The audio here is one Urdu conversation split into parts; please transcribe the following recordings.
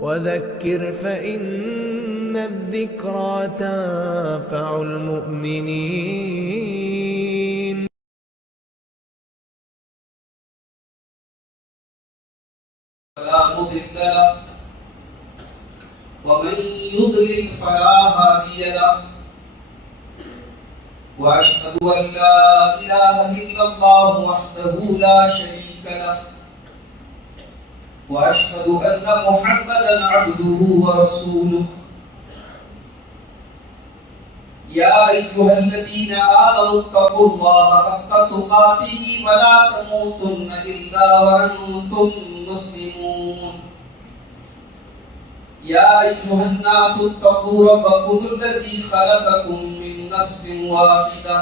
وذكر فإن الذكرى تنفع المؤمنين. فلا مضل له ومن يضلل فلا هادي له وأشهد أن لا إله إلا الله وحده لا شريك له وأشهد أن محمدا عبده ورسوله. يا أيها الذين آمنوا اتقوا الله حق تقاته ولا تموتن إلا وأنتم مسلمون. يا أيها الناس اتقوا ربكم الذي خلقكم من نفس واحدة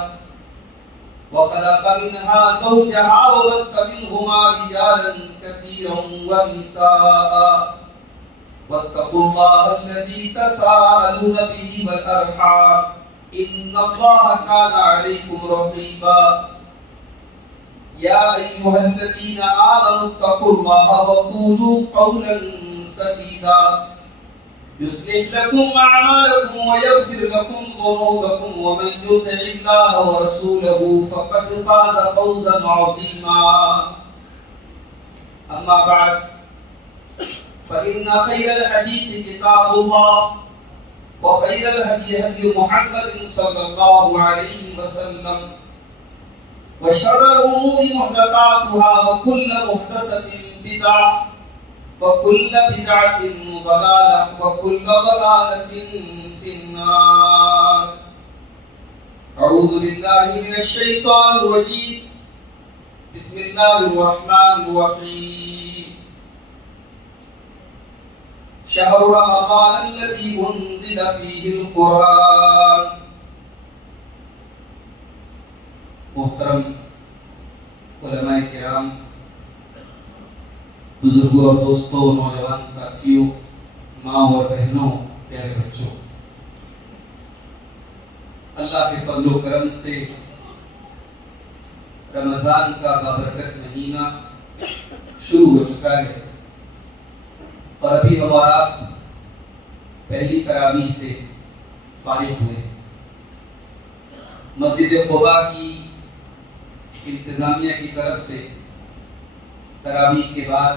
وخلق منها زوجها وبث منهما رجالا كثيرا ونساء واتقوا الله الذي تساءلون به والأرحام إن الله كان عليكم رقيبا. يا أيها الذين آمنوا اتقوا الله وقولوا قولا سديدا يصلح لكم أعمالكم ويغفر لكم ذنوبكم ومن يطع الله ورسوله فقد فاز فوزا عظيما. أما بعد فإن خير الحديث كتاب الله وخير الهدي هدي محمد صلى الله عليه وسلم وشر الأمور محدثاتها وكل محدثة بدعة وكل بدعة ضلالة وكل ضلالة في النار. أعوذ بالله من الشيطان الرجيم. بسم الله الرحمن الرحيم. شهر رمضان الذي أنزل فيه القرآن. محترم علماء کرام، بزرگوں اور دوستوں، نوجوان ساتھیوں، ماں اور بہنوں، پیارے بچوں، اللہ کے فضل و کرم سے رمضان کا بابرکت مہینہ شروع ہو چکا ہے اور ابھی ہمارا پہلی تراویح سے فارغ ہوئے. مسجد قباء کی انتظامیہ کی طرف سے تراویح کے بعد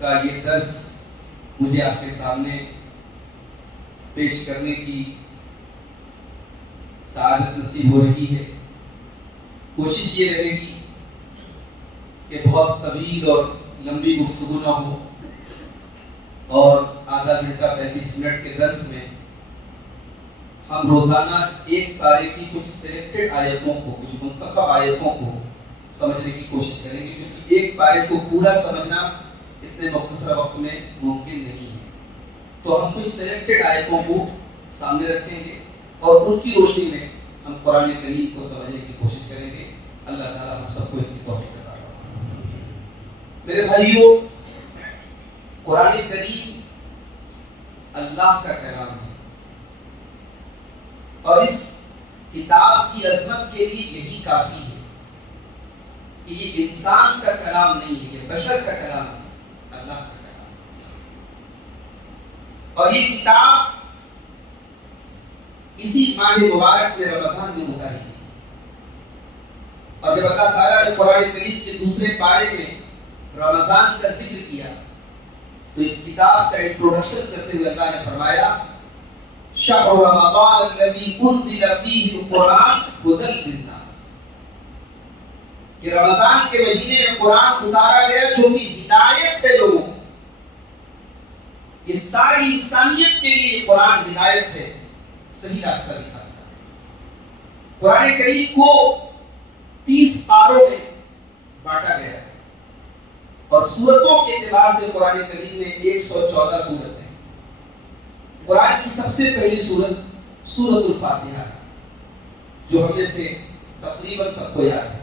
کا یہ درس مجھے آپ کے سامنے پیش کرنے کی سعادت نصیب ہو رہی ہے. کوشش یہ رہے گی کہ بہت طویل اور لمبی گفتگو نہ ہو اور آدھا گھنٹہ 35 منٹ کے درس میں ہم روزانہ ایک پارے کی کچھ سلیکٹڈ آیتوں کو، کچھ منتخب آیتوں کو سمجھنے کی کوشش کریں گے، کیونکہ ایک پارے کو پورا سمجھنا اتنے مختصر وقت میں ممکن نہیں ہے. تو ہم کچھ سلیکٹڈ آیتوں کو سامنے رکھیں گے اور ان کی روشنی میں ہم قرآن کریم کو سمجھنے کی کوشش کریں گے. اللہ تعالیٰ ہم سب کو اس کی توفیق عطا فرمائے. میرے بھائیوں، قرآن کریم اللہ کا کلام ہے اور اس کتاب کی عظمت کے لیے یہی کافی ہے کہ یہ انسان کا کلام نہیں ہے، یہ بشر کا کلام ہے، اللہ کا کلام. اور یہ کتاب اسی ماہ مبارک میں رمضان میں اتاری ہے. اور جب اللہ تعالیٰ نے قرآن کریم کے دوسرے پارے میں رمضان کا ذکر کیا تو اس کتاب کا انٹروڈکشن کرتے ہوئے اللہ نے فرمایا شهر رمضان الذي انزل فيه القرآن هدى للناس، کہ رمضان کے مہینے میں قرآن اتارا گیا جو کہ ہدایت ہے لوگوں کو. یہ ساری انسانیت کے لیے قرآن ہدایت ہے، صحیح راستہ دکھاتا ہے. قرآن کریم کو 30 پاروں میں بانٹا گیا ہے اور سورتوں کے اعتبار سے قرآن کریم میں 114 سورت ہیں. قرآن کی سب سے پہلی سورت سورۃ الفاتحہ ہے جو ہم میں سے تقریباً سب کو یاد ہے.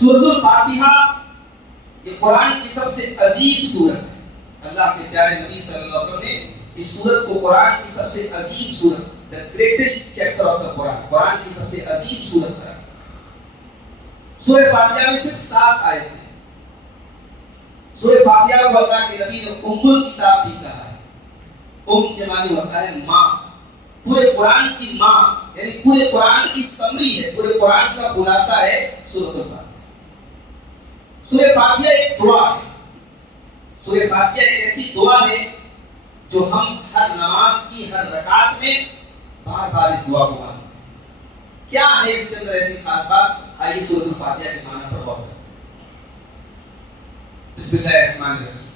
سورۃ الفاتحہ یہ قرآن کی سب سے عظیم سورت ہے. اللہ کے پیارے نبی صلی اللہ علیہ وسلم نے اس سورت کو قرآن کی سب سے عظیم سورت، the greatest chapter of the Quran، قرآن کی سب سے عظیم سورت ہے. سورہ فاتحہ میں صرف 7 آیتیں ہیں. سورہ فاتحہ کو اللہ کے نبی نے ام الکتاب بھی کہا ہے. ام کے معنی ہوتا ہے ماں. پورے قرآن کی ماں، یعنی پورے قرآن کی سمری ہے، پورے قرآن کا خلاصہ ہے سورۃ الفاتحہ. سورہ فاتحہ ایک دعا ہے. سورہ فاتحہ ایک ایسی دعا ہے جو ہم ہر نماز کی ہر رکعت میں بار بار اس دعا کو مانتے ہیں. کیا ہے اس کے اندر ایسی خاص بات؟ آئیے سورۃ الفاتحہ کے معنی پر غور کریں. بسم اللہ الرحمن الرحیم.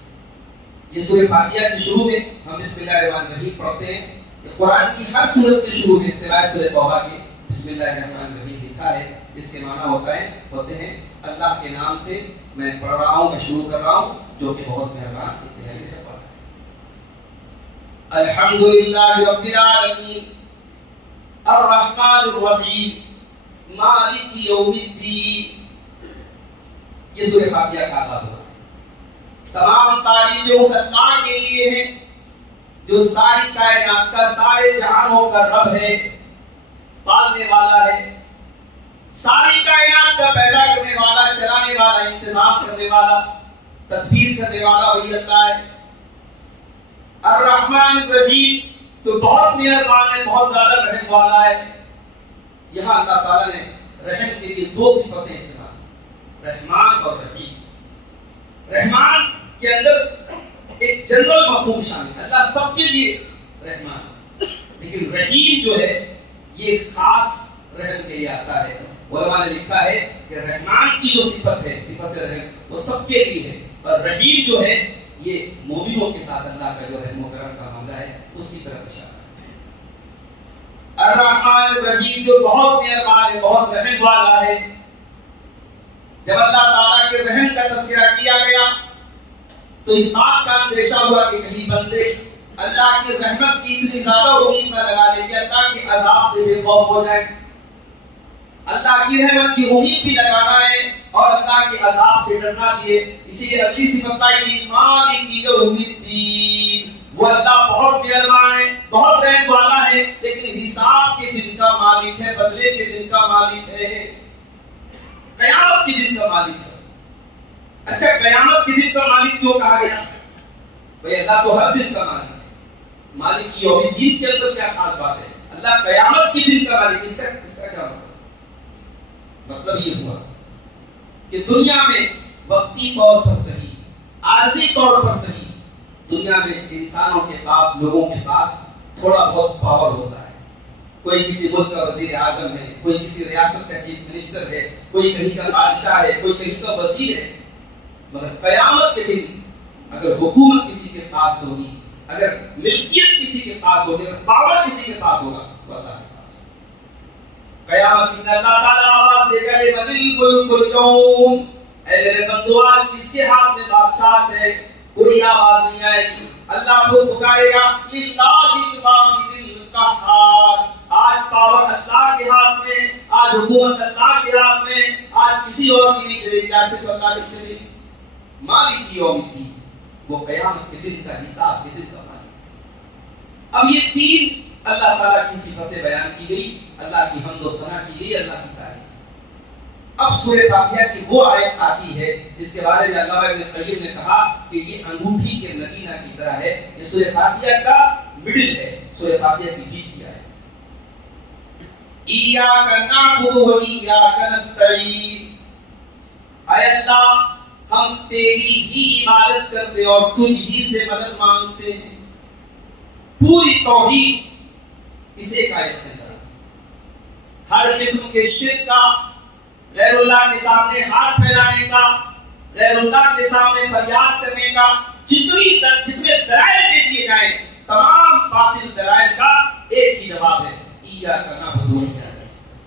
یہ سورہ فاتحہ کے شروع میں ہم بسم اللہ الرحمن الرحیم پڑھتے ہیں. یہ قرآن کی ہر سورت کے شروع میں سوائے سورہ توبہ کے بسم اللہ الرحمن الرحیم لکھا ہے. اس کے معنی ہوتے ہیں اللہ کے نام سے میں پڑھ رہا ہوں، میں شروع کر رہا ہوں جو کہ بہت مہربان انتہائی مہربان ہے. الحمدللہ رب العالمین الرحمن الرحیم مالک یوم الدین. یہ سورہ فاتحہ کا آغاز ہوا ہے. تمام تعریفیں اس اللہ کے لیے ہیں جو ساری کائنات کا، سارے جہانوں کا رب ہے، پالنے والا ہے. ساری کائنات کا پیدا کرنے والا، چلانے والا، انتظام کرنے والا، تدبیر کرنے والا وہی اللہ ہے. الرحمن الرحیم جو بہت مہربان ہے، بہت زیادہ رحم والا ہے. یہاں اللہ تعالیٰ نے رحم کے لیے دو صفتیں استعمال کی، رحمان اور رحیم. رحمان کے اندر ایک جنرل مفہوم شامل ہے، اللہ سب کے لیے رحمان. لیکن رحیم جو ہے یہ خاص رحم کے لیے آتا ہے. علماء نے لکھا ہے کہ رحمان کی جو صفت ہے، صفت رحم، وہ سب کے لیے ہے، اور رحیم جو ہے یہ مومنوں کے ساتھ اللہ کا جو رحم و کرم کا معاملہ ہے اس کی طرف اشارہ ہے. الرحمن الرحیم جو بہت مہربان ہے، بہت رحم والا ہے. جب اللہ تعالیٰ کے رحم کا تذکرہ کیا گیا تو اس بات کا اندیشہ ہوا کہ کہیں بندے اللہ کی رحمت کی اتنی زیادہ امید نہ لگا لے کہ اللہ کے عذاب سے بے خوف ہو جائے. اللہ کی رحمت کی امید بھی لگانا ہے اور اللہ کے عذاب سے ڈرنا بھی ہے. اسی لیے اگلی صفت آئی مالک یوم الدین. وہ اللہ بہت مہربان ہے، بہت رحم والا ہے، لیکن حساب کے دن کا مالک ہے، بدلے کے دن کا مالک ہے، قیامت کے دن کا مالک ہے. اچھا قیامت کے دن کا مالک کیوں کہا گیا؟ بھئی اللہ تو ہر دن کا مالک ہے. مالک یوم الدین کے اندر کیا خاص بات ہے؟ اللہ قیامت کے دن کا مالک. اس کا کیا مطلب یہ ہوا کہ دنیا میں وقتی طور پر صحیح، عارضی طور پر صحیح، دنیا میں انسانوں کے پاس، لوگوں کے پاس تھوڑا بہت پاور ہوتا ہے. کوئی کسی ملک کا وزیر اعظم ہے، کوئی کسی ریاست کا چیف منسٹر ہے، کوئی کہیں کا بادشاہ ہے، کوئی کہیں کا وزیر ہے. مگر قیامت کے دن اگر حکومت کسی کے پاس ہوگی، اگر ملکیت کسی کے پاس ہوگی، اگر پاور کسی کے پاس ہوگا تو اللہ کے پاس. قیامت میں اللہ تعالیٰ آواز دے گا لمن الملک اليوم، اے میرے بندو آج کس کے ہاتھ میں بادشاہت ہے؟ کوئی آواز نہیں آئے گی. اللہ کو پکارے گا للہ الواحد القہار. آج پاور اللہ کے ہاتھ میں، آج حکومت اللہ کے ہاتھ میں، آج کسی اور کی نہیں چلے گی، آج صرف اللہ کی چلے گی. مالک یوم الدین وہ قیامت کے دن کا، حساب کے دن کا مالک. اب یہ تین اللہ تعالیٰ کی صفتیں بیان کی گئی، اللہ کی حمد و ثنا کی گئی، اللہ کی تعریف. اب سورہ فاتحہ کی وہ آیت آتی ہے جس کے بارے میں علامہ ابن قیم نے کہا کہ یہ انگوٹھی کے نگینہ کی طرح ہے. یہ سورہ فاتحہ کا مڈل ہے، سورہ فاتحہ کی بیچ کی آیت. ایاک نعبد و ایاک نستعین. اے اللہ ہم تیری ہی عبادت کرتے اور تجھ ہی سے مدد مانگتے ہیں. پوری توحید اس ایک آیت میں کہا. ہر قسم کے شرک کا، غیر اللہ کے سامنے ہاتھ پھیلانے کا، غیر اللہ کے سامنے فریاد کرنے کا، جتنے دلائل دے دیے جائیں تمام باطل دلائل کا ایک ہی جواب ہے ایاک نعبد و ایاک نستعین.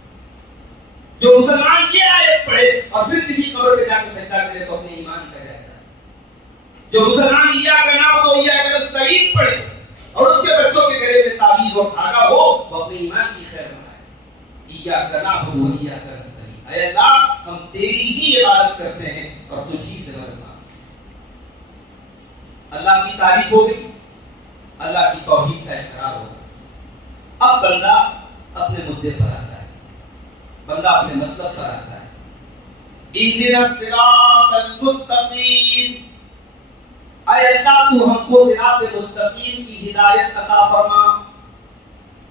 جو مسلمان یہ آیت پڑھے اور پھر کسی قبر پہ جا کے سجدہ کرے تو اپنے ایمان کا جائزہ. جو مسلمان ایاک نعبد و ایاک نستعین پڑھے اور اس کے بچوں کے گلے میں تعویذ اور دھاگا ہو وہ اپنے ایمان کی خیر منائے. ایاک نعبد و ایاک نستعین. اے اللہ ہم تیری ہی عبادت کرتے ہیں اور تجھ ہی سے مدد مانگتے ہیں. اللہ کی تعریف ہو گئی، اللہ کی توحید کا اقرار ہو گیا. اب بندہ اپنے مدعے پر آتا ہے، بندہ اپنے مطلب پر آتا ہے. اہدنا الصراط المستقیم. اے اللہ تو ہم کو صراط مستقیم کی ہدایت عطا فرما.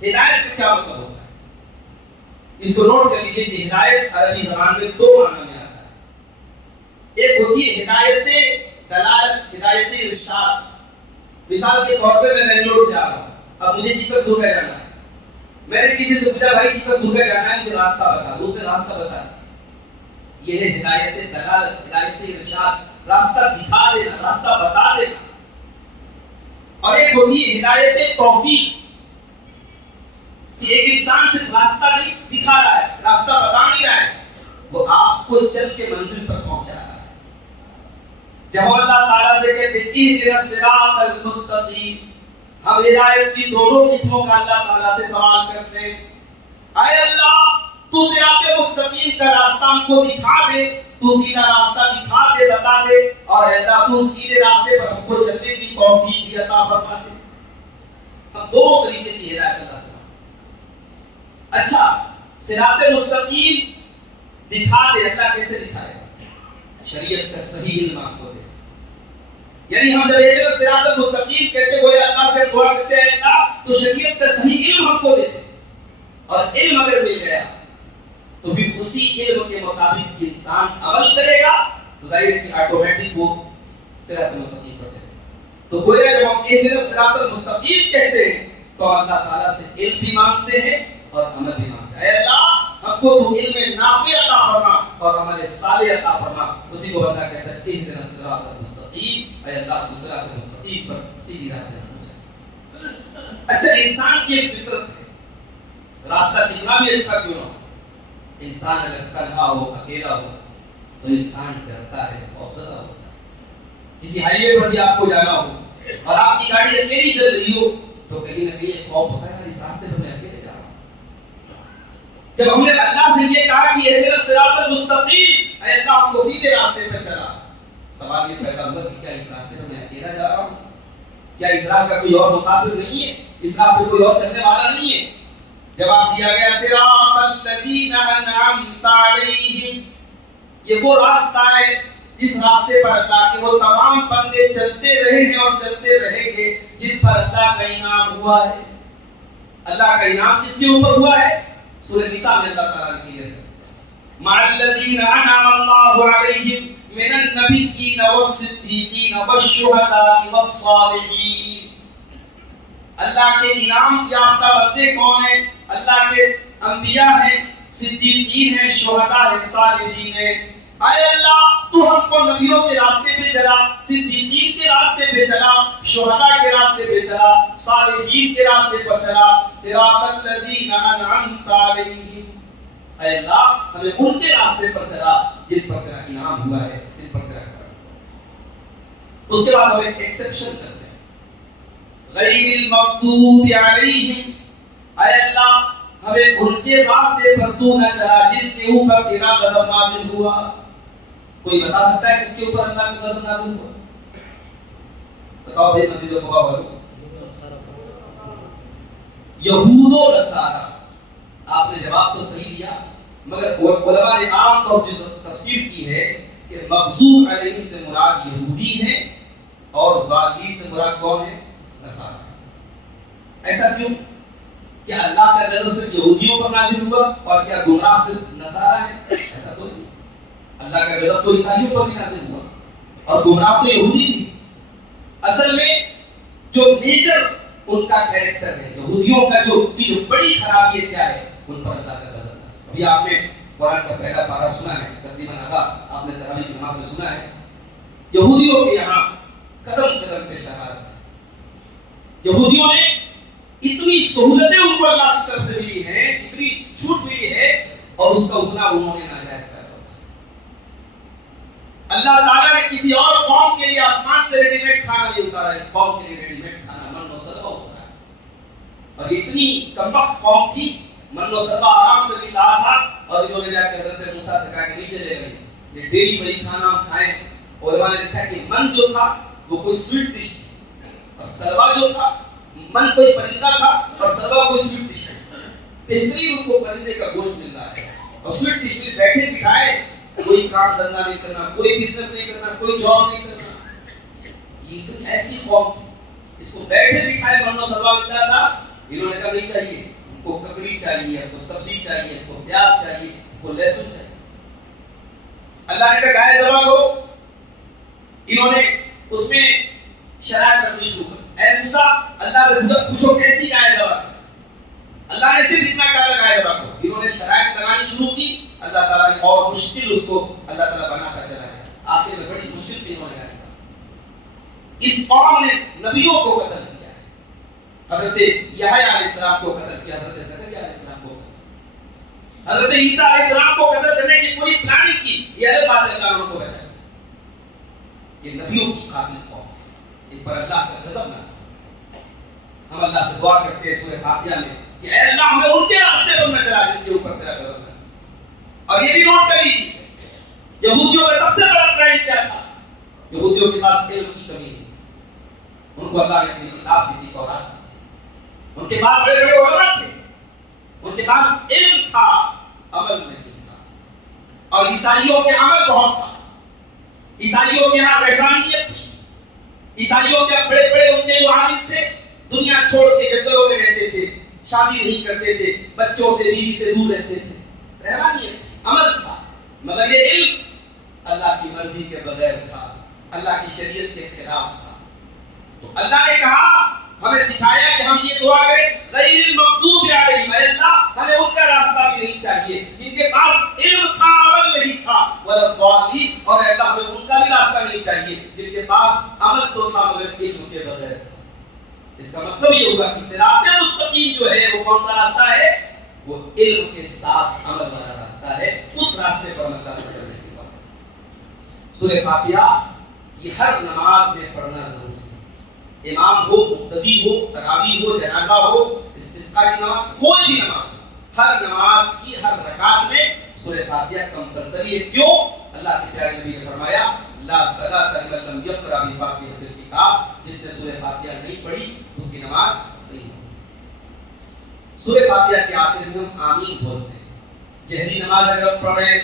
ہدایت کا کیا مطلب ہوتا ہے؟ اس کو نوٹ کر لیجئے کہ ہدایت عربی زبان میں دو معنی میں آتا ہے. ایک ہوتی ہے ہدایت دلالت، ہدایت ارشاد. مثال کے طور پہ میں بنگلور سے آ رہا ہوں، اب مجھے چکن دھوکا جانا ہے. میں نے کسی سے پوچھا بھائی چکن دھوکا جانا ہے، مجھے راستہ بتا دو. اس نے راستہ بتا دیا. یہ ہے ہدایت دلالت، ہدایت ارشاد، راستہ دکھا دینا، راستہ بتا دینا. اور ایک ہوتی ہے ہدایت توفیق، کہ ایک انسان صرف راستہ نہیں دکھا رہا ہے، راستہ بتا نہیں رہا ہے، وہ آپ کو چل کے منزل پر پہنچا رہا ہے. جب اللہ تعالیٰ سے کہتے ہیں اہدنا الصراط المستقیم، ہم ہدایت کی دونوں قسموں کا اللہ تعالیٰ سے سوال کرتے ہیں. اے اللہ تو صراط مستقیم کا راستہ ہم کو دکھا دے، تو سیدھا راستہ دکھا دے، بتا دے. اور اے اللہ تو سیدھے راستے پر ہم کو چلنے کی توفیق بھی عطا فرما دے. ہم دونوں طریقے کی ہدایت اللہ سے. اچھا، صراط مستقیم دکھا دے، اللہ کیسے دکھائے گا؟ شریعت کا صحیح علم آپ کو دے. یعنی ہم جب یہ صراط المستقیم کہتے ہوئے اللہ سے دعا کرتے ہیں اللہ تو شریعت کا صحیح علم ہم کو دے دے. اور علم اگر مل گیا تو پھر اسی علم کے مطابق انسان عمل کرے گا تو ظاہر ہے کہ آٹومیٹک وہ صراط المستقیم پر چلے گا. تو گویا جب ہم اہدنا الصراط المستقیم کہتے ہیں تو اللہ تعالیٰ سے علم بھی مانگتے ہیں اور عمل بھی مانگتے ہیں. اے اللہ ہم کو تو علم نافع عطا فرما اور عمل صالح عطا فرما. اسی کو بندہ کہتا ہے اہدنا الصراط المستقیم، اے اللہ تو صراط المستقیم پر سیدھی راہ پہ پہنچا. اچھا، انسان کی ایک فطرت ہے، راستہ کتنا بھی اچھا کیوں نہ ہو، انسان اگر تنہا ہو، اکیلا ہو تو انسان ڈرتا ہے، خوفزدہ ہوتا ہے. کسی ہائی وے پر بھی آپ کو جانا ہو اور آپ کی گاڑی اکیلی چل رہی ہو تو کہیں نہ کہیں ایک خوف ہوتا ہے، اس راستے پر میں اکیلے جا رہا ہوں. جب ہم نے اللہ سے یہ کہا کہ اہدنا الصراط المستقیم، اے اللہ ہم کو سیدھے راستے پر چلا، سوال یہ پیدا ہوا کہ کیا اس راستے پر میں اکیلا جا رہا ہوں؟ کیا اس راہ کا کوئی اور مسافر نہیں ہے؟ اس راہ پہ کوئی اور چلنے والا نہیں ہے؟ جواب دیا گیا صراط الذین انعمت علیہم، یہ وہ راستہ ہے جس راستے پر اللہ کے وہ تمام بندے چلتے رہے ہیں اور چلتے رہیں گے جن پر اللہ کا انعام ہوا ہے. اللہ کا انعام کس کے اوپر ہوا ہے؟ سورہ نساء میں اللہ تعالیٰ نے کہا مع الذین انعم اللہ علیہم من النبیین والصدیقین والشہداء والصالحین. اللہ کے انعام یافتہ بندے کون ہیں؟ اللہ کے انبیاء ہیں، صدیقین ہیں، شہداء ہیں، صالحین ہیں. اے اللہ تو ہم کو نبیوں کے راستے پہ چلا، صدیقین کے راستے پہ چلا، شہداء کے راستے پہ چلا، صالحین کے راستے پر چلا. صراط الذین انعمت علیہم، اے اللہ ہمیں ان کے راستے پر چلا جن پر تیرا انعام ہوا ہے، جن پر تیرا کرم. اس کے بعد ہم ایک ایکسیپشن کرتے ہیں، غیر المغضوب علیہم، اے اللہ ہمیں ان کے راستے پر تو نہ چلا جن کے اوپر تیرا غضب نازل ہوا. کوئی بتا سکتا ہے کس کے اوپر اللہ کا غضب نازل ہوا؟ بتاؤ بھائی، مسجد قباء والوں. یہود و نصارہ. آپ نے جواب تو صحیح دیا، مگر علماء نے عام طور سے تفسیر کی ہے کہ مغضوب علیہم سے مراد یہودی ہیں اور ضالین سے مراد کون ہے؟ نصارہ. ایسا کیوں؟ کیا اللہ کا غضب صرف یہودیوں پر نازل ہوا اور کیا گمراہ صرف نصارہ ہیں؟ ایسا تو نہیں. اللہ کا غضب تو عیسائیوں پر بھی نازل ہوا اور گمراہ تو یہودی بھی. اصل میں جو نیچر ان کا کیریکٹر ہے، یہودیوں کا جو بڑی خرابی ہے کیا ہے؟ ان پر اللہ کا غضب نازل. ابھی آپ نے قرآن کا پہلا پارہ سنا ہے، تقریباً آدھا آپ نے تراویح کی نماز میں سنا ہے. یہودیوں کے یہاں قدم قدم پہ شرارت ہے. یہودیوں نے اتنی سہولتیں ان کو اللہ کی طرف سے ملی ہیں، اتنی چھوٹ ملی ہے، اور اس کا اتنا انہوں نے ناجائز فائدہ اٹھایا. اللہ تعالیٰ نے کسی اور قوم کے لیے آسمان سے ریڈی میڈ کھانا نہیں اتارا، اس قوم کے لیے ریڈی میڈ کھانا من و سلوہ اتارا. اور یہ اتنی کمبخت قوم تھی، من و سلوہ آرام سے مل رہا تھا، اور انہوں نے جا کے حضرت موسیٰ سے کہا کہ نیچے لے گئے یہ ڈیلی وہی کھانا ہم کھائیں. اور علماء نے لکھا کہ من جو تھا وہ کوئی سویٹ ڈش تھی، اور سلوہ جو تھا من کوئی پرندہ تھا اور سلوہ کوئی سویٹ ڈش ہے. بہترین ان کو پرندے کا گوشت مل رہا ہے، اور سویٹ ڈش میں بیٹھے بٹھائے کوئی کام دھندا نہیں کرنا، کوئی بزنس نہیں کرنا، کوئی جاب نہیں کرنا. یہ تو ایسی قوم تھی، اس کو بیٹھے بٹھائے منو سلوا ملتا تھا، انہوں نے کہا نہیں چاہیے، ان کو ککڑی چاہیے، ان کو سبزی چاہیے، ان کو پیاز چاہیے، ان کو لہسن چاہیے۔ اللہ نے کہا گائے ذبح کرو، انہوں نے اس میں شرائط رکھنی شروع کر۔ اے موسیٰ اللہ سے پوچھو کیسی گائے ذبح کرو، اللہ نے صرف اتنا کہا گائے ذبح کرو، انہوں نے شرائط لگانی شروع کی، اللہ تعالیٰ نے اور مشکل اس کو اللہ تعالیٰ بناتا چلا گیا، آخر میں بڑی مشکل سے انہوں نے کہا اس قوم نے نبیوں کو قتل کیا ہے، حضرت یحییٰ علیہ السلام کو قتل کیا، حضرت زکریا علیہ السلام کو قتل، حضرت عیسیٰ علیہ السلام کو قتل کرنے کی پوری پلاننگ کی، یہ الگ بات ہے، اللہ نے ان کو بچایا۔ یہ نبیوں کی قاتل قوم ہے، ان پر اللہ کا غضب نازل ہے۔ ہم اللہ سے دعا کرتے ہیں سورہ فاتحہ میں کہ اے اللہ ہمیں ان کے راستے پر نہ چلا جن کے اوپر تیرا غضب نازل۔ اور یہ بھی نوٹ کر لیجیے، یہودیوں کا سب سے بڑا کرائم کیا تھا؟ یہودیوں کے پاس علم کی کمی نہیں، ان کو اللہ نے اپنی کتاب دی تھی، تورات دی تھی، ان کے پاس بڑے بڑے علماء تھے، ان کے پاس علم تھا، عمل نہیں تھا۔ اور عیسائیوں کے عمل بہت تھا، عیسائیوں کے یہاں رہبانیت تھی، عیسائیوں کے بڑے بڑے ان کے جو عالم تھے دنیا چھوڑ کے جنگلوں میں رہتے تھے، شادی نہیں کرتے تھے، بچوں سے بیوی سے دور رہتے تھے، رہبانیت تھی، عمل تھا، مگر یہ علم اللہ کی مرضی کے بغیر تھا، اللہ کی شریعت کے خلاف تھا۔ تو اللہ نے کہا ہمیں سکھایا کہ ہم یہ دعا کریں غیر المغضوب علیہم، اے اللہ ہمیں ان کا راستہ بھی نہیں چاہیے جن کے پاس علم تھا عمل نہیں تھا، ولا الضالین، اور اے اللہ ہمیں ان کا بھی راستہ نہیں چاہیے جن کے پاس عمل تو تھا مگر علم کے بغیر تھا۔ اس کا مطلب یہ ہوگا کہ صراط مستقیم جو ہے وہ کون سا راستہ ہے؟ وہ علم کے ساتھ عمل والا راستہ ہے، اس راستے پر عمل کرنا چلنے کی بات ہے۔ سورہ فاتحہ یہ ہر نماز میں پڑھنا ضروری ہے، امام ہو، مقتدی ہو، تراویح ہو، جنازہ ہو، استسقاء کی نماز، کوئی بھی نماز ہو، ہر نماز کی ہر رکعت میں سورہ فاتحہ کمپلسری ہے۔ کیوں؟ اللہ کے پیارے نبی نے فرمایا لا صلاۃ لمن لم یقرأ بفاتحۃ الکتاب، جس نے سورہ فاتحہ نہیں پڑھی اس کی نماز نہیں ہوگی۔ سورہ فاتحہ کے آخر میں ہم آمین بولتے ہیں، جہری نماز اگر ہم پڑھ رہے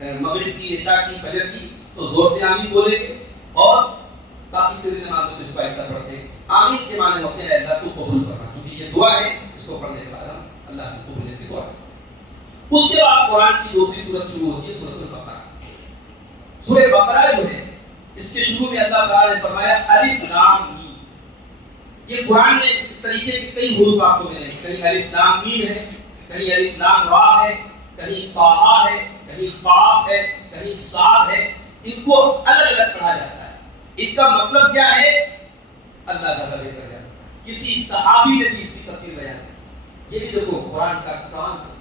ہیں مغرب کی، عشاء کی، فجر کی، تو زور سے آمین بولیں گے، اور باقی سری نماز میں تو اس کو ایسا پڑھتے ہیں۔ آمین کے معنی ہوتے ہیں اللہ تو قبول کرنا، چونکہ یہ دعا ہے، اس کو پڑھنے کے بعد ہم اللہ سے قبولیت کی دعا کرتے ہیں۔ اس کے بعد قرآن کی دوسری سورت شروع ہوتی ہے، سورۃ البقرہ۔ سورہ بقرہ جو ہے اس کے شروع میں اللہ تعالیٰ نے فرمایا الف لام میم۔ یہ قرآن میں اس طریقے کے کئی حروف آپ کو ملیں گے، کہیں الف لام میم ہے، کہیں الف لام را ہے، کہیں طٰہٰ ہے، کہیں قاف ہے، کہیں صاد ہے، ان کو الگ الگ پڑھا جاتا ہے۔ ان کا مطلب کیا ہے اللہ تعالیٰ بہتر جانتا ہے، کسی صحابی نے بھی اس کی تفسیر بیان کی۔ یہ بھی دیکھو قرآن کا کام ہے،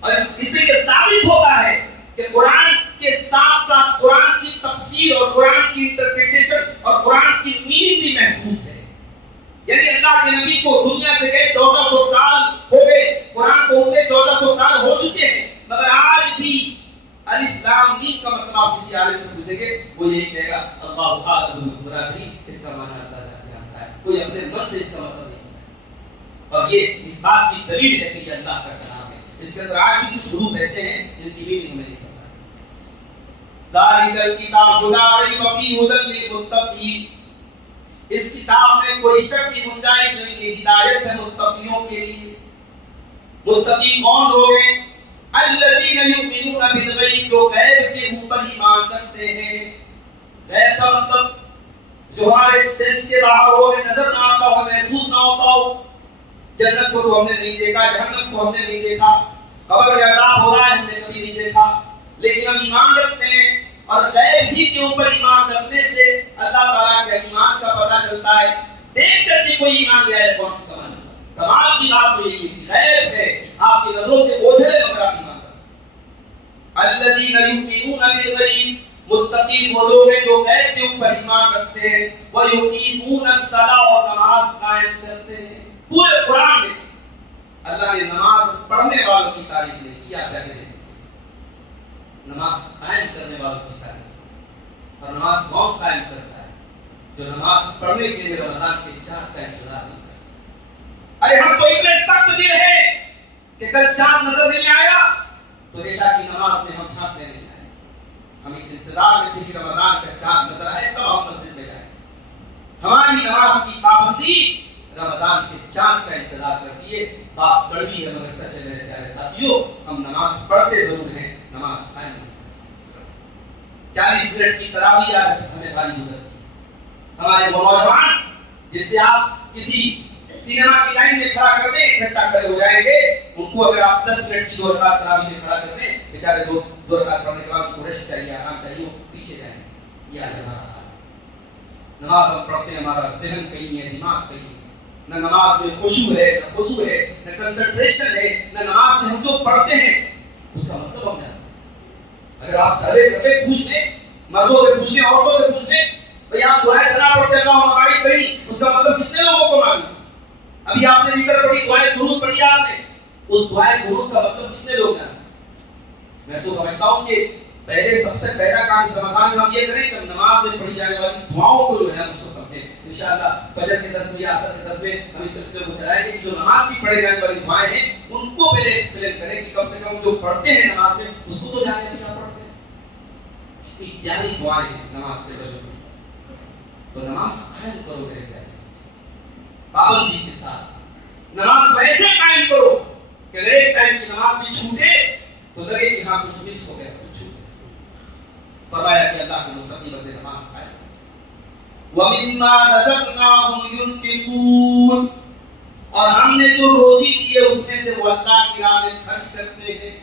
اور اس سے یہ ثابت ہوتا ہے کہ قرآن کے ساتھ ساتھ قرآن کی تفسیر اور قرآن کی انٹرپریٹیشن اور قرآن کی میننگ بھی محفوظ ہے۔ یعنی اللہ کے نبی کو دنیا سے گئے 1400 سال ہو گئے، قرآن کو اتنے 1400 سال ہو چکے ہیں، مگر آج بھی الف لام میم کا مطلب آپ کسی عالم سے پوچھیں گے وہ یہی کہے گا اللہ اعلم بمرادہ، اس کا معنی اللہ جانتا ہے، کوئی اپنے من سے اس کا مطلب نہیں بتایا۔ اور یہ اس بات کی دلیل ہے کہ یہ اللہ کا کلام ہے۔ اس کے اندر آج بھی کچھ حروف ایسے ہیں جن کی میننگ ہمیں نہیں پتہ۔ ذالک الکتاب لا ریب فیہ ھدی للمتقین، اس کتاب میں کوئی شک کی گنجائش نہیں، یہ ہدایت ہے متقیوں کے لیے۔ متقی کون لوگ ہیں؟ الذین یؤمنون بالغیب، جو غیب کے اوپر ایمان رکھتے ہیں۔ غیب کا مطلب جو ہمارے سینس کے باہر ہو، ہمیں نظر نہ آتا ہو، محسوس نہ ہوتا ہو۔ جنت کو تو ہم نے نہیں دیکھا، جہنم کو ہم نے نہیں دیکھا، قبر میں عذاب ہو رہا ہے ہم نے کبھی نہیں دیکھا، لیکن ہم ایمان رکھتے ہیں۔ اور غیب ہی کے اوپر ایمان رکھنے سے اللہ تعالیٰ کے ایمان کا پتہ چلتا ہے۔ دیکھ کر کے کوئی ایمان لے آئے کون سی کمال؟ کمال کی بات تو یہی ہے کہ غیب ہے، آپ کی نظروں سے اوجھل ہے مگر آپ ایمان رکھتے ہیں۔ الذین یؤمنون بالغیب، متقی وہ لوگ ہیں جو غیب کے اوپر ایمان رکھتے ہیں، وَیُقِیمُونَ الصَّلَاةَ، اور نماز قائم کرتے ہیں۔ پورے قرآن میں اللہ نے نماز پڑھنے والوں کی تعریف نہیں کی، آپ جا کے دیکھیں نماز قائم کرنے والوں کی تعریف۔ اور نماز کون قائم کرتا ہے؟ جو نماز پڑھنے کے لیے رمضان کے چاند کا انتظار نہیں کرتا۔ ارے ہم تو اتنے سخت دل ہیں کہ کل چاند نظر نہیں آیا تو عشاء کی نماز میں ہم چھانٹنے نہیں آئے، ہم اس انتظار میں تھے کہ رمضان کا چاند نظر آئے تب ہم مسجد میں جائیں۔ ہماری نماز کی پابندی رمضان کے چاند کا انتظار کرتی ہے. بات کڑوی ہے مگر سچ ہے میرے پیارے ساتھیوں. ہم نماز پڑھتے ضرور ہیں, نماز قائم نہیں. 40 منٹ کی تراویح آج ہمیں بھاری گزرتی ہے. ہمارے وہ نوجوان جن سے آپ کسی سینما کی لائن میں کھڑا کر دیں, 1 گھنٹہ کھڑے ہو جائیں گے. ان کو اگر آپ 10 منٹ کی 2 رکعت تراویح میں کھڑا کر دیں, بیچارے 2 رکعت پڑھنے کے بعد ان کو ریسٹ چاہیے, آرام چاہیے, وہ پیچھے جائیں گے. یہ آج ہمارا حال ہے. نماز ہم پڑھتے ہیں, ہمارا ذہن کہیں ہے, دماغ کہیں ہے. نہ نماز میں خشوع ہے, نہ خضوع ہے, نہ کنسنٹریشن ہے. نہ نماز میں ہم جو پڑھتے ہیں اس کا مطلب ہم جانتے ہیں. اگر آپ سارے کرتے پوچھ لیں, مردوں سے پوچھ لیں, عورتوں سے پوچھ لیں, بھئی آپ دعائیں سنا پڑھتے ہیں اللہم بارک بینی, اس کا مطلب کتنے لوگوں کو معلوم؟ ابھی آپ نے ذکر پڑھی, دعائیں درود پڑھی آپ نے, اس دعائیں درود کا مطلب کتنے لوگ جانتے ہیں؟ میں تو سمجھتا ہوں کہ پہلے سب سے پہلا کام اس رمضان میں ہم یہ کریں کہ نماز میں پڑھی جانے والی دعاؤں کو جو ہے ہم اس کو سمجھیں. انشاءاللہ فجر کے 10 بجے, عصر کے 10 بجے ہم اس سلسلے کو چلائیں گے کہ جو نماز کی پڑھی جانے والی دعائیں ہیں ان کو پہلے ایکسپلین کریں کہ کم سے کم جو پڑھتے ہیں نماز میں اس کو تو جانے کیا پڑھتے ہیں. کتنی پیاری دعائیں ہیں نماز کے وجہ. تو نماز قائم کرو میرے پیارے ساتھ, پابندی کے ساتھ نماز ویسے قائم کرو کہ اگر ایک ٹائم کی نماز بھی چھوٹے تو لگے کہ ہاں کچھ مس ہو گیا, کچھ چھوٹ گیا. فرمایا کہ اللہ کے متقی بندے نماز قائم کریں. وَمِمَّا رَزَقْنَاهُمْ يُنْفِقُونَ, اور ہم نے جو روزی دی ہے اس میں سے وہ اللہ کی راہ میں خرچ کرتے ہیں.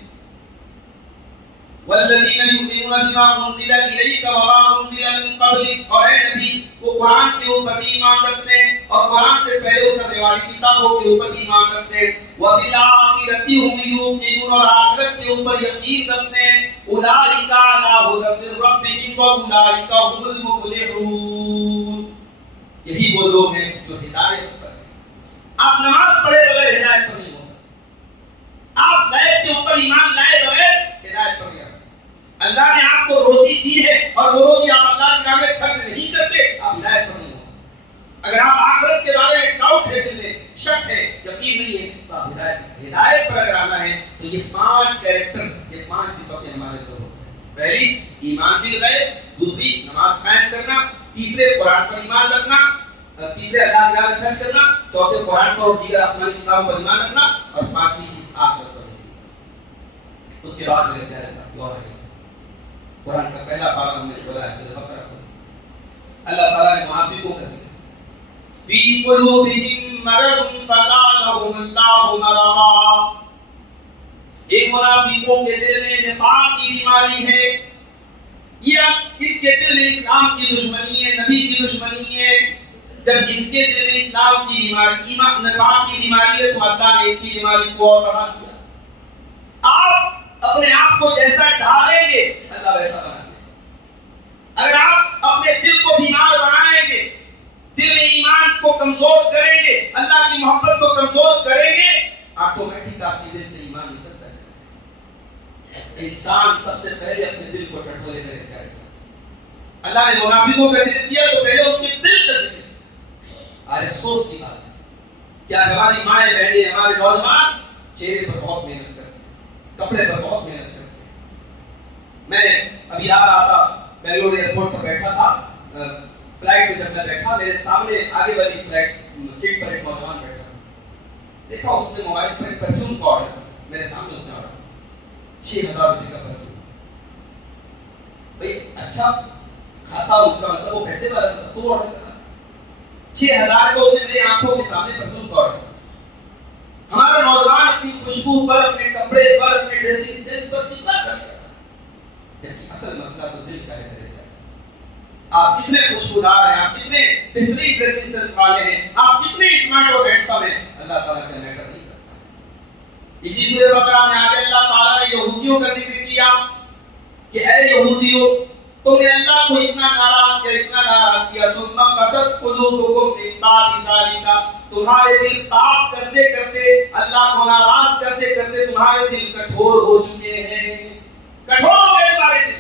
والذین یؤمنون بما انزل الیک وما انزل من قبلک, اور اے نبی وہ قرآن کے اوپر ایمان رکھتے ہیں اور قرآن سے پہلے اترنے والی کتابوں کے اوپر ایمان رکھتے ہیں. وبالآخرۃ هم یوقنون, اور آخرت کے اوپر یقین رکھتے ہیں. اولئک علی ھدی من ربہم واولئک هم المفلحون, یہی وہ لوگ ہیں جو ہدایت پر ہیں. آپ نماز پڑھے بغیر ہدایت پر نہیں ہو سکتے. آپ غیب کے اوپر ایمان لائے بغیر ہدایت پر نہیں. اللہ نے آپ کو روزی دی ہے اور وہ روزی آپ اللہ کی راہ میں خرچ نہیں کرتے, آپ ہدایت پر نہیں ہو سکتے. اگر آپ آخرت کے بارے میں ڈاؤٹ ہے, دل میں شک ہے, یقین نہیں ہے, تو آپ ہدایت پر اگر آنا ہے تو یہ 5 کیریکٹرز, یہ 5 صفتیں ہمارے اندر ہو سکتی. پہلی ایمان بالغیب, دوسری نماز قائم کرنا, تیسرے قرآن پر ایمان رکھنا, تیسرے اللہ کی راہ میں خرچ کرنا, چوتھے قرآن پر اور دیگر آسمانی کتابوں پر ایمان رکھنا, اور 5ویں چیز آخرت پر یقین. اس کے بعد میرے پیارے ساتھی اور ہے قرآن کا پہلا پارہ ہم نے کھولا ہے سورہ بقرہ کو. اللہ تعالیٰ نے منافقوں کا ذکر, فی قلوبہم مرض فزادہم اللہ مرضا, ان منافقوں کے دل میں نفاق کی بیماری ہے. یہ ان کے دل میں اسلام کی دشمنی ہے, نبی کی دشمنی ہے. جب ان کے دل میں اسلام کی بیماری, نفاق کی بیماری ہے, تو اللہ نے ان کی بیماری کو اور بڑھا دیا. آپ اپنے آپ کو جیسا ڈھالیں گے اللہ ویسا بنا دے. اگر آپ اپنے دل کو بیمار بنائیں گے, دل میں ایمان کو کمزور کریں گے, اللہ کی محبت کو کمزور کریں گے, آٹومیٹک آپ کے دل سے ایمان نکلتا جائے گا. انسان سب سے پہلے اپنے دل کو ٹٹولے میں رکھتا ہے. اللہ نے منافقوں کا ذکر کیا تو پہلے ان کے دل کا ذکر کیا. آج افسوس کی بات ہے کیا ہماری مائیں بہنیں, ہمارے نوجوان چہرے پر بہت محنت کرتے ہیں, کپڑے پر بہت محنت کرتے ہیں. میں ابھی آ رہا تھا, بنگلور ایئرپورٹ پر بیٹھا تھا, فلائٹ میں جب میں بیٹھا میرے سامنے آگے والی فلائٹ سیٹ پر ایک نوجوان بیٹھا, دیکھا اس نے موبائل پر ایک پرفیوم کا آرڈر کیا. میرے سامنے اس نے آرڈر 6,000 روپے کا پرفیوم. بھائی اچھا خاصا اس کا مطلب وہ پیسے والا تھا تو آرڈر کرنا. 6,000 کا اس نے میری آنکھوں کے سامنے پرفیوم کا آرڈر. ہمارا نوجوان اپنی خوشبو پر, اپنے کپڑے پر, اپنے ڈریسنگ سینس پر کتنا خرچ کرتا ہے, جبکہ اصل مسئلہ تو دل کا ہے. آپ کتنے خوشبودار ہیں, آپ کتنے بہترین ڈریسنگ سینس والے ہیں, آپ کتنے اسمارٹ اور ہینڈسم ہیں, اللہ تعالیٰ کا میٹر نہیں کرتا. اسی سورہ بقرہ میں آگے اللہ تعالیٰ نے یہودیوں کا ذکر کیا کہ اے یہودیوں تم نے اللہ کو اتنا ناراض کیا, اتنا ناراض کیا. ثم قست قلوبکم من بعد ذلک, تمہارے دل پاپ کرتے کرتے, اللہ کو ناراض کرتے کرتے تمہارے دل کٹھور ہو چکے ہیں, کٹھور ہو گئے تمہارے دل.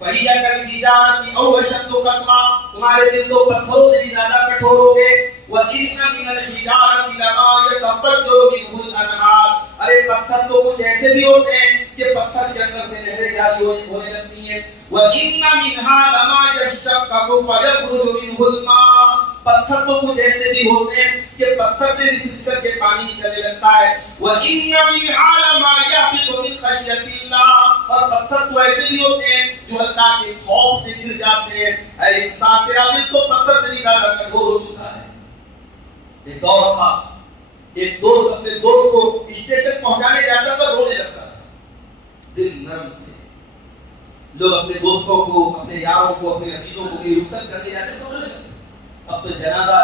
فَهِيَ كَالْحِجَارَةِ أَوْ أَشَدُّ قَسْوًا, تمہارے دل تو پتھروں سے بھی زیادہ کٹھور ہو گئے. وَإِنَّ مِنَ الْحِجَارَةِ لَمَا يَتَفَجَّرُ مِنْهُ الْأَنْهَارُ, ارے پتھر تو کچھ ایسے بھی ہوتے ہیں کہ پتھر کے اندر سے نہریں جاری ہونے لگتی ہیں. وَإِنَّ مِنْهَا لَمَا يَشَّقَّقُ فَيَخْرُجُ مِنْهُ الْمَاءُ، پتھر تو کچھ ایسے بھی ہوتے ہیں کہ پتھر سے رس کر کے پانی نکلنے لگتا ہے. وَإِنَّ مِنْهَا لَمَا يَهْبِطُ مِنْ خَشْيَةِ اللَّهِ، اور پتھر تو ایسے بھی ہوتے ہیں جو اللہ کے خوف سے گر جاتے ہیں. اے انسان، تیرا دل تو پتھر سے نکالا کٹھور ہو چکا ہے. ایک دور تھا، ایک دوست اپنے دوست کو اسٹیشن پہنچانے جاتا تھا، رونے لگتا تھا. دل نرم تھے لوگ، اپنے دوستوں کو، اپنے یاروں کو، اپنے عزیزوں کو کہیں رخصت کرنے جاتے تو رونے لگتے. اب تو جنازہ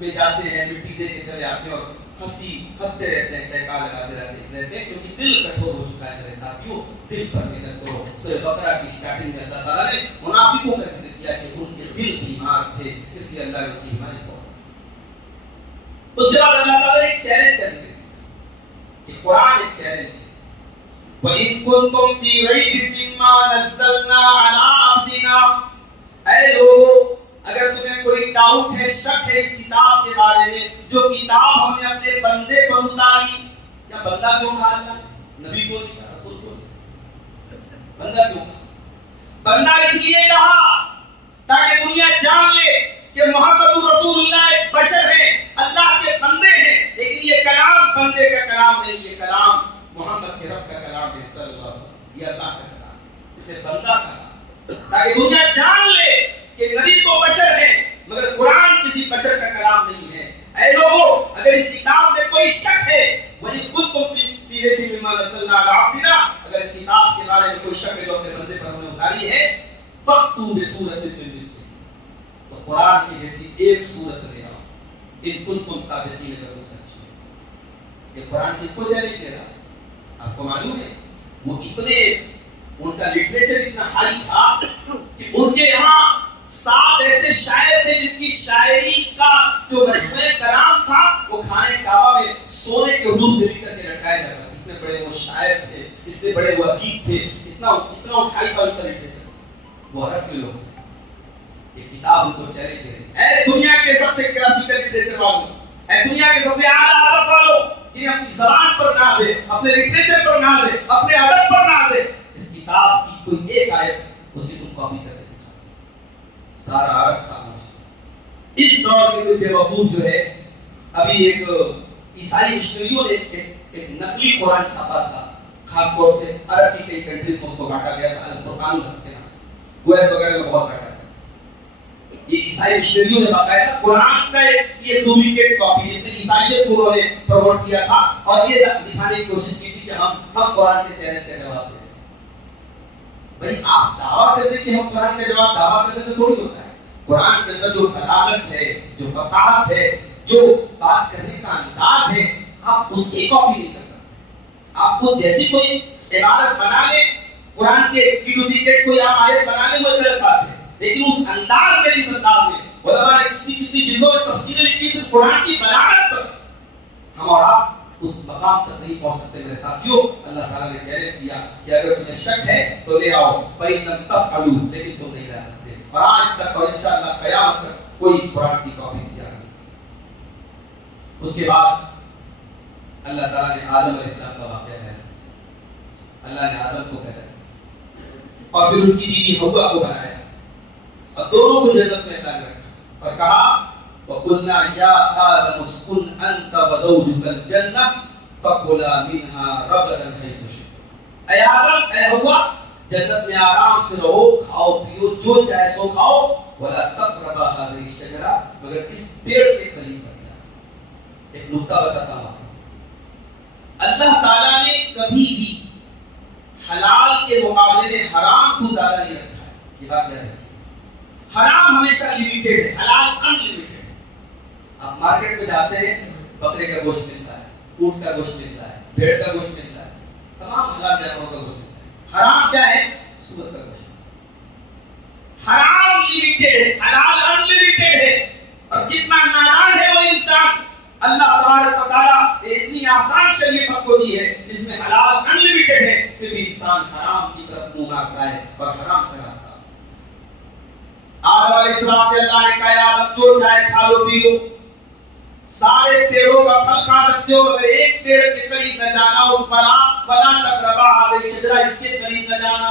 میں جاتے ہیں، مٹی دے کے چلے آتے ہیں اور ہنستے رہتے ہیں، ٹہکا لگاتے رہتے ہیں، کیونکہ دل کٹھور ہو چکا ہے. میرے ساتھیوں، دل پر محنت کرو. سورہ بقرہ کی اسٹارٹنگ میں اللہ تعالیٰ نے منافقوں کا ذکر کیا کہ ان کے دل بیمار تھے، اس لیے اللہ نے ان کی بیماری کو. اس کے بعد اللہ تعالیٰ نے ایک چیلنج کا ذکر کیا کہ قرآن ایک چیلنج ہے. وَإِن كُنتُمْ فِي رَيْبٍ مِّمَّا نَزَّلْنَا عَلَىٰ عَبْدِنَا، اے لوگوں، اگر تمہیں کوئی ڈاؤٹ ہے، شک ہے اس کتاب کے بارے میں جو کتاب ہم نے اپنے بندے پر اتاری. یا بندہ کیوں کہا اللہ؟ نبی کیوں نہیں کہا؟ رسول کیوں نہیں؟ بندہ کیوں کہا؟ بندہ اس لیے کہا تاکہ دنیا جان لے کہ محمد رسول اللہ ایک بشر ہیں، اللہ کے بندے ہیں، لیکن یہ کلام بندے کا کلام نہیں، یہ کلام محمد کے رب کا کلام ہے صلی اللہ علیہ وسلم، یہ اللہ کا کلام ہے. اسے بندہ کہا تاکہ دنیا جان لے کہ نبی تو بشر ہیں مگر قرآن کسی بشر کا کلام نہیں ہے. اے لوگو، اگر اس کتاب میں کوئی شک ہے، وَإِن كُنتُمْ فِي رَيْبٍ مِّمَّا نَزَّلْنَا عَلَىٰ عَبْدِنَا، اگر اس کتاب کے بارے میں کوئی شک ہے جو اپنے بندے پر ہم نے اتاری ہے، فَأْتُوا بِسُورَةٍ مِّن مِّثْلِهِ، تو قرآن کی جیسی ایک سورت لے آؤ. ان کنتم صادقین، اگر تم سچے ہو. یہ قرآن کس کو چیلنج دے رہا؟ آپ کو معلوم ہے وہ اتنے، ان کا لٹریچر اتنا ہائی تھا کہ ان کے یہاں 7 ایسے شاعر تھے جن کی شاعری کا جو مجموعہ کلام تھا وہ خانہ کعبہ میں سونے کے حروف سے لکھ کر کے لٹکایا جاتا تھا. اتنے بڑے وہ شاعر تھے، اتنے بڑے وہ ادیب تھے، اتنا ہائی فائی کا لٹریچر. وہ عرب کے لوگ تھے. یہ کتاب ان کو چیلنج دے رہی ہے. اے دنیا کے سب سے کلاسیکل لٹریچر والوں، اے دنیا کے سب سے اعلیٰ ادب والوں، جنہیں اپنی زبان پر ناز ہے، اپنے لٹریچر پر ناز ہے، اپنے ادب پر ناز ہے، اس کتاب کی کوئی ایک آیت اس کی تم کاپی کر کے دکھا. سارا عرب خاموش. اس دور کے کوئی بیوقوف جو ہے، ابھی ایک عیسائی مشنریوں نے ایک نقلی قرآن چھاپا تھا، خاص طور سے عرب کی کئی کنٹریز میں اس کو بانٹا گیا تھا الفرقان کے نام سے. کویت وغیرہ میں بہت بانٹا گیا. یہ عیسائی مشنریوں نے باقاعدہ قرآن کا یہ ڈپلیکیٹ کاپی جس میں عیسائیت کو انہوں نے پروموٹ کیا تھا اور یہ دکھانے کی کوشش کی تھی کہ ہم قرآن کے چیلنج کا جواب دیں. بھائی آپ دعویٰ کرتے کہ ہم قرآن کا جواب دعویٰ کرنے سے تھوڑی ہوتا ہے. قرآن کے اندر جو بلاغت ہے، جو فصاحت ہے، جو بات کرنے کا انداز ہے، آپ اس کی کاپی نہیں کر سکتے. آپ کو جیسی کوئی عبارت بنا لیں، قرآن کے ڈپلیکیٹ کوئی آپ آیت بنا لیں، وہ غلط بات ہے. لیکن اس انداز میں، جس انداز میں علماء نے کتنی جلدوں میں تفسیریں لکھی صرف قرآن کی بلاغت پر، ہم اور آپ اس مقام تک نہیں پہنچ سکتے. میرے ساتھیوں، اللہ تعالیٰ نے چیلنج کیا کہ اگر تمہیں شک ہے تو لے آؤ، فَإِن لَمْ تَفْعَلُوا، لیکن تم نہیں لا سکتے. اور آج تک اور انشاءاللہ قیامت تک کوئی قرآن کی کاپی کیا نہیں. اس کے بعد اللہ تعالیٰ نے آدم علیہ السلام کا واقعہ ہے. اللہ نے آدم کو پیدا کیا اور پھر ان کی بیوی حوا کو بنایا اور دونوں کو جنت میں اللہ نے رکھا اور کہا وَقُلْنَا يَا آدَمُ اسْكُنْ أَنْتَ وَزَوْجُكَ الْجَنَّةَ فَكُلَا مِنْهَا رَغَدًا حَيْثُ شِئْتُمَا. اے آدم، اے حوا، جنت میں آرام سے رہو، کھاؤ پیو، جو چاہے سو کھاؤ، وَلَا تَقْرَبَا هَٰذِهِ الشَّجَرَةَ، مگر اس پیڑ کے قریب مت جاؤ. ایک نکتہ بتاتا ہوں، اللہ تعالیٰ نے کبھی بھی حلال کے مقابلے میں حرام کو زیادہ نہیں رکھا ہے. یہ بات یاد رکھیے. حرام ہمیشہ لمیٹڈ ہے، حلال ان لمیٹڈ ہے. آپ مارکیٹ میں جاتے ہیں، بکرے کا گوشت ملتا ہے، اونٹ کا گوشت ملتا ہے، بھیڑ کا گوشت ملتا ہے، تمام حلال جانوروں کا گوشت ملتا ہے. حرام کیا ہے؟ سور کا گوشت. حرام لمیٹڈ ہے، حلال ان لمیٹڈ ہے. اور کتنا نادان ہے وہ انسان. اللہ تبارک و تعالیٰ نے اتنی آسان شریعت ہم کو دی ہے جس میں حلال ان لمیٹڈ ہے، پھر بھی انسان حرام کی طرف منہ مارتا ہے اور حرام کا راستہ. آدم علیہ السلام سے اللہ نے کہا آدم جو چاہے کھا لو پی لو، سارے پیڑوں کا پھل کھا سکتے ہو مگر ایک پیڑ کے قریب نہ جانا، اس وَلَا تَقْرَبَا هَٰذِهِ الشَّجَرَةَ، اس کے قریب نہ جانا.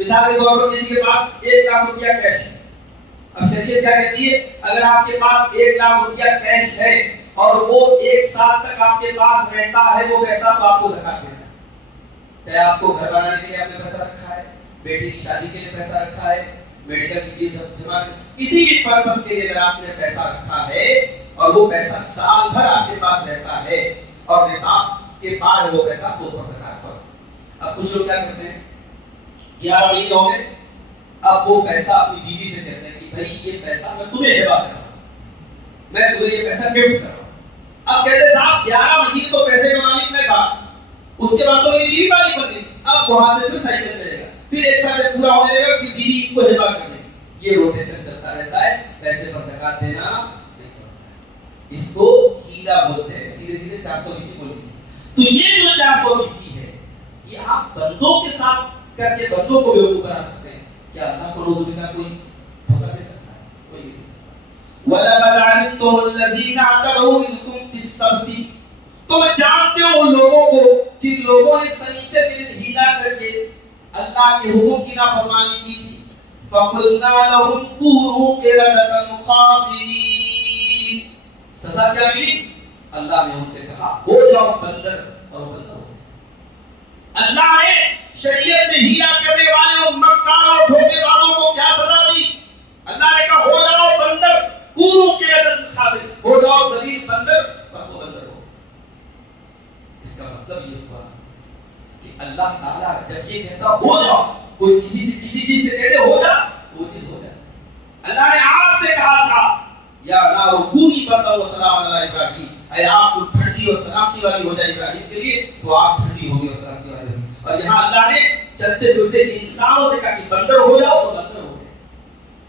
مثال کے طور پر کسی کے پاس 1 لاکھ روپیہ کیش ہے. اب شریعت کیا کہتی ہے؟ اگر آپ کے پاس 1 لاکھ روپیہ کیش ہے اور وہ 1 سال تک آپ کے پاس رہتا ہے وہ پیسہ, تو آپ کو زکات دینا ہے. چاہے آپ کو گھر بنانے کے لیے آپ نے پیسہ رکھا ہے, بیٹی کی شادی کے لیے پیسہ رکھا ہے, میڈیکل کی فیس جمع, کسی بھی پرپس کے لیے اگر آپ نے پیسہ رکھا ہے اور وہ پیسہ سال بھر آپ کے پاس رہتا ہے اور نصاب کے پار ہے وہ پیسہ, تو اس پر زکات فرض. اب کچھ لوگ کیا کرتے ہیں, 11 مہینے ہو گئے, اب وہ پیسہ اپنی بیوی سے کہتے ہیں کہ بھائی یہ پیسہ میں تمہیں ہبہ کر رہا ہوں, میں تمہیں یہ پیسہ گفٹ کر رہا ہوں. اب کہتے ہیں صاحب 11 مہینے تو پیسے کا مالک میں تھا, اس کے بعد تو میری بیوی مالک بن گئی, اب وہاں سے پھر سائیکل چلے گا, پھر 1 سال پورا ہو جائے گا, پھر بیوی کو ہبہ کر دے گی. یہ روٹیشن چلتا رہتا ہے, پیسے پر زکات دینا نہیں پڑتا ہے. اس کو ہیرا بولتے ہیں. سیدھے سیدھے 420 بول دیجیے. تو یہ جو 420 ہے یہ آپ بندوں کے ساتھ کر کے بندوں کو بیوقوف بنا سکتے ہیں. کیا اللہ کو روز کا کوئی دھوکہ دے سکتا ہے؟ کوئی نہیں دے سکتا. وَلَقَدْ عَلِمْتُمُ الَّذِينَ اعْتَدَوْا مِنْكُمْ فِي السَّبْتِ, تم جانتے ہو ان لوگوں کو جن لوگوں نے سنیچر کے دن ہیلا کر کے اللہ کے حکم کی نافرمانی کی تھی. فَقُلْنَا لَهُمْ كُونُوا قِرَدَةً خَاسِئِينَ, سزا کیا ملی؟ اللہ نے ان سے کہا ہو جاؤ بندر, اور بندر ہو. اللہ نے شریعت میں ہیلا کرنے والے اور مکار اور دھوکے والوں کو کیا سزا دی؟ اللہ نے کہا ہو جاؤ بندر, کونوا قردۃ خاسئین, ہو جاؤ ذلیل بندر, بس وہ بندر ہو. اس کا مطلب یہ ہوا کہ اللہ تعالیٰ جب یہ کہتا ہو جاؤ, کوئی کسی چیز سے کہتے ہو جا, وہ چیز ہو جاتی. اللہ نے آپ سے کہا تھا یا نار کونی بردا و سلام علی ابراہیم, اے آپ کو ٹھنڈی اور سلامتی والی ہو جائے ابراہیم کے لیے, تو آپ ٹھنڈی ہوگی اور سلامتی والی ہوگی. اور یہاں اللہ نے چلتے پھرتے انسانوں سے کہا کہ بندر ہو جاؤ, تو بندر ہو گئے.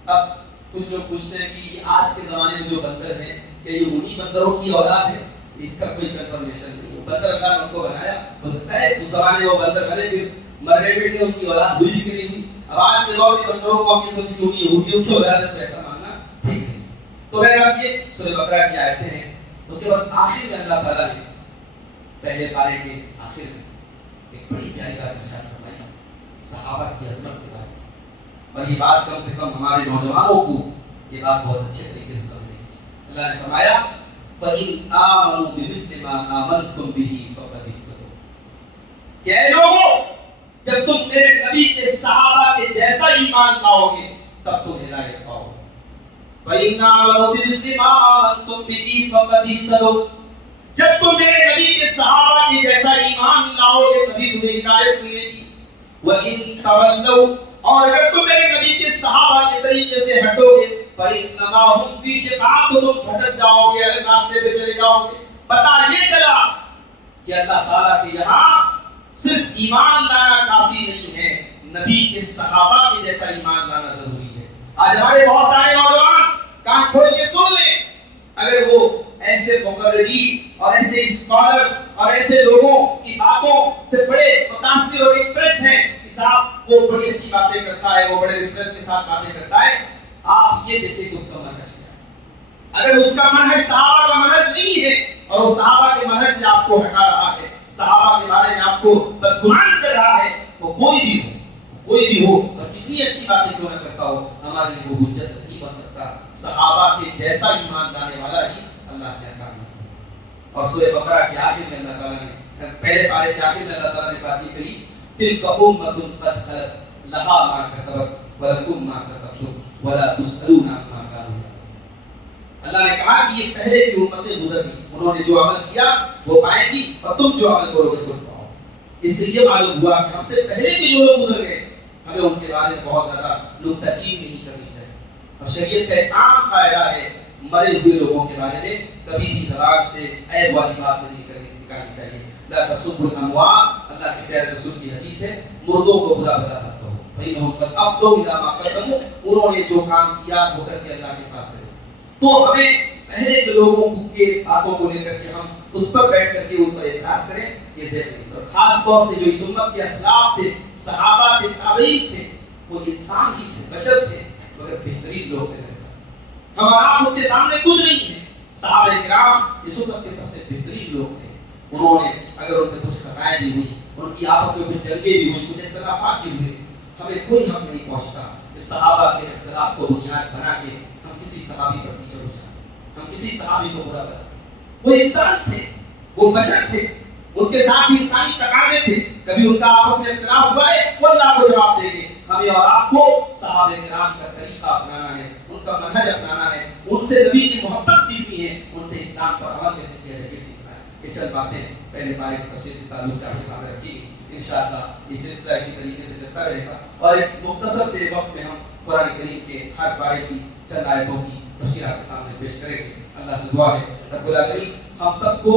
اب کچھ لوگ پوچھتے ہیں کہ یہ آج کے زمانے میں جو بندر ہیں کیا یہ انہی بندروں کی اولاد ہے؟ اس کا کوئی کنفرمیشن نہیں. وہ بندر اللہ نے ان کو بنایا, ہو سکتا ہے اس زمانے میں وہ بندر بنے پھر مر گئے بیٹے, ان کی اولاد ہوئی بھی نہیں ہوئی. اب آج کے دور کے بندروں کو ہم یہ سوچیں کہ انہی یہودیوں کی اولاد ہے, تو ایسا ماننا ٹھیک نہیں. تو میں اب یہ سورہ بقرہ کی آیتیں ہیں. اس کے بعد آخر میں اللہ تعالیٰ نے پہلے پارے کے آخر میں ایک بڑی پیاری بات ارشاد فرمائی صحابہ کی عظمت کے بارے میں. اور یہ بات کم سے کم ہمارے نوجوانوں کو یہ بات بہت اچھے طریقے سے سمجھنے کی چیز. اللہ نے فرمایا فَإِنْ آمَنُوا بِمِثْلِ مَا آمَنْتُمْ بِهِ فَقَدِ اهْتَدَوْا, کہ اے لوگوں جب تم میرے نبی کے صحابہ کے جیسا ایمان لاؤ گے تب تم ہدایت پاؤ گے. فَإِنْ آمَنُوا بِمِثْلِ مَا آمَنْتُمْ بِهِ فَقَدِ اهْتَدَوْا, جب تم میرے نبی کے صحابہ کے جیسا ایمان لاؤ گے تبھی تمہیں ہدایت ملے گی. وَإِنْ تَوَلَّوْا, اور اگر تم میرے نبی کے صحابہ کے طریقے سے ہٹو گے فَإِنَّمَا هُمْ فِي شِقَاقٍ, تو تم بھٹک جاؤ گے, الگ راستے پہ چلے جاؤ گے. پتہ یہ چلا کہ اللہ تعالیٰ کے یہاں صرف ایمان لانا کافی نہیں ہے, نبی کے صحابہ کے جیسا ایمان لانا ضروری ہے. آج ہمارے بہت سارے نوجوان کان کھول کے سن لیں, اگر وہ ایسے مقررین اور ایسے اسکالرز اور ایسے لوگوں کی باتوں سے بڑے متاثر اور امپریسڈ ہیں کہ صاحب وہ بڑی اچھی باتیں کرتا ہے, وہ بڑے ریفرنس کے ساتھ باتیں کرتا ہے, آپ یہ دیکھیں کہ اس کا منہج کیا ہے. اگر اس کا منہج صحابہ کا منہج نہیں ہے اور وہ صحابہ کے منہج سے آپ کو ہٹا رہا ہے, صحابہ کے بارے میں آپ کو بدگمان کر رہا ہے, وہ کوئی بھی ہو اور کتنی اچھی باتیں کیوں نہ کرتا ہو, ہمارے لیے وہ حجت نہیں بن سکتا. صحابہ کے جیسا ایمان لانے والا ہی اللہ کے احکام میں. اور سورہ بقرہ کے آخر میں اللہ تعالیٰ نے, پہلے پارے کے آخر میں اللہ تعالیٰ نے بات یہ کہی تلک امۃ قد خلت لہا ما کسبت ولکم ما کسبتم ولا تسألون عما كانوا يعملون. اللہ نے کہا کہ یہ پہلے کی امتیں گزر گئی, انہوں نے جو عمل کیا وہ پائیں گی, اور تم جو عمل کرو گے تم پاؤ. اس سے یہ معلوم ہوا کہ ہم سے پہلے کے جو لوگ گزر گئے ہمیں ان کے بارے میں بہت زیادہ نکتہ چینی نہیں کرنی چاہیے. اور شریعت کا ایک عام قاعدہ ہے مرے ہوئے لوگوں کے بارے میں کبھی بھی زبان سے عیب والی بات نہیں نکالنی چاہیے. لا تسبوا الاموات, اللہ کے پیارے رسول کی حدیث ہے, مردوں کو برا بھلا مت کہو. فإنهم قد أفضوا إلى ما قدموا, انہوں نے جو کام کیا وہ کر کے اللہ کے پاس چلے. تو ہمیں پہلے کے لوگوں کے باتوں کو لے کر کے ہم اس پر بیٹھ کر کے ان پر اعتراض کریں, یہ صحیح نہیں. اور خاص طور سے جو اس امت کے اسلاف تھے, صحابہ تھے, تابعین تھے, وہ انسان ہی تھے, بشر تھے, مگر بہترین لوگ تھے میرے ساتھ. ہمارا آپ کے سامنے کچھ نہیں ہے. صحابہ کرام اس امت کے سب سے بہترین لوگ تھے. انہوں نے اگر ان سے کچھ خطائیں بھی ہوئی, ان کی آپس میں کچھ جنگیں بھی ہوئی, کچھ اختلافات بھی ہوئے, ہمیں کوئی حق نہیں پہنچتا کہ صحابہ کے اختلاف کو بنیاد بنا کے ہم کسی صحابی پر پیچھے ہو جائیں، ہم کسی صحابی کو برا بنائیں۔ وہ انسان تھے، وہ بشر تھے، ان کے ساتھ بھی انسانی تقاضے تھے، کبھی ان کا آپس میں اختلاف ہوا ہے وہ اللہ کو جواب دیں گے۔ ہمیں اور آپ کو صحابہ کرام کا طریقہ اپنانا ہے، ان کا منہج اپنانا ہے، ان سے نبی کی محبت سیکھنی ہے، ان سے اسلام پر عمل کیسے کیا جائے یہ سیکھنا ہے۔ یہ چند باتیں پہلے پارے کی تفسیر کے تعلق سے آپ کے سامنے رکھی گئی، انشاءاللہ یہ سلسلہ اسی طریقے سے چلتا رہے گا، اور ایک مختصر سے وقت میں ہم قرآن کریم کے ہر پارے کی چند آیتوں کی تفسیر آپ کے سامنے پیش کریں گے۔ اللہ سے دعا ہے رب العالمین ہم سب کو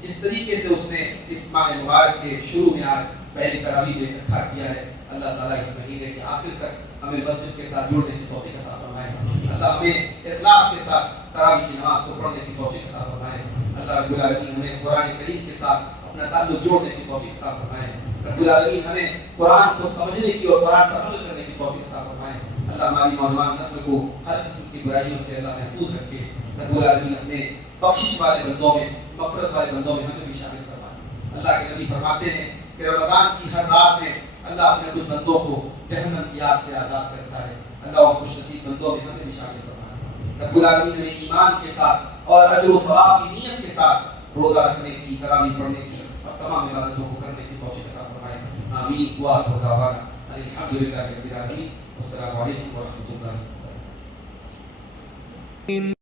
جس طریقے سے اس نے اس ماہ مبارک کے شروع میں آج پہلی تراویح میں اکٹھا کیا ہے، اللہ تعالیٰ اس مہینے کے آخر تک ہمیں مسجد کے ساتھ جوڑنے کی توفیق عطا فرمائے۔ اللہ ہمیں اخلاص کے ساتھ تراویح کی نماز کو پڑھنے کی توفیق عطا فرمائے۔ اللہ رب العالمین ہمیں قرآن کریم کے ساتھ اپنا تعلق جوڑنے کی توفیق عطا فرمائے۔ رب العالمین ہمیں قرآن کو سمجھنے کی اور قرآن پر عمل کرنے کی توفیق عطا فرمائے۔ اللہ ہماری نوجوان نسل کو ہر قسم کی برائیوں سے اللہ محفوظ رکھے۔ رب العالمین اپنے بخشش والے بندوں میں، مغفرت والے بندوں میں ہمیں بھی شامل فرمائے۔ اللہ کے نبی فرماتے ہیں کہ رمضان کی ہر رات میں اللہ اپنے کچھ بندوں کو جہنم کی آگ سے آزاد کرتا ہے۔ اللہ اور خوش نصیب بندوں میں ہمیں بھی شامل فرمائے۔ رب العالمین ہمیں ایمان کے ساتھ اور اجر و ثواب کی نیت کے ساتھ روزہ رکھنے کی، تراویح پڑھنے کی اور تمام عبادتوں کو کرنے کی توفیق عطا فرمائے۔ آمین وآخر دعوانا الحمدللہ رب العالمین۔ السلام علیکم ورحمۃ اللہ وبرکاتہ۔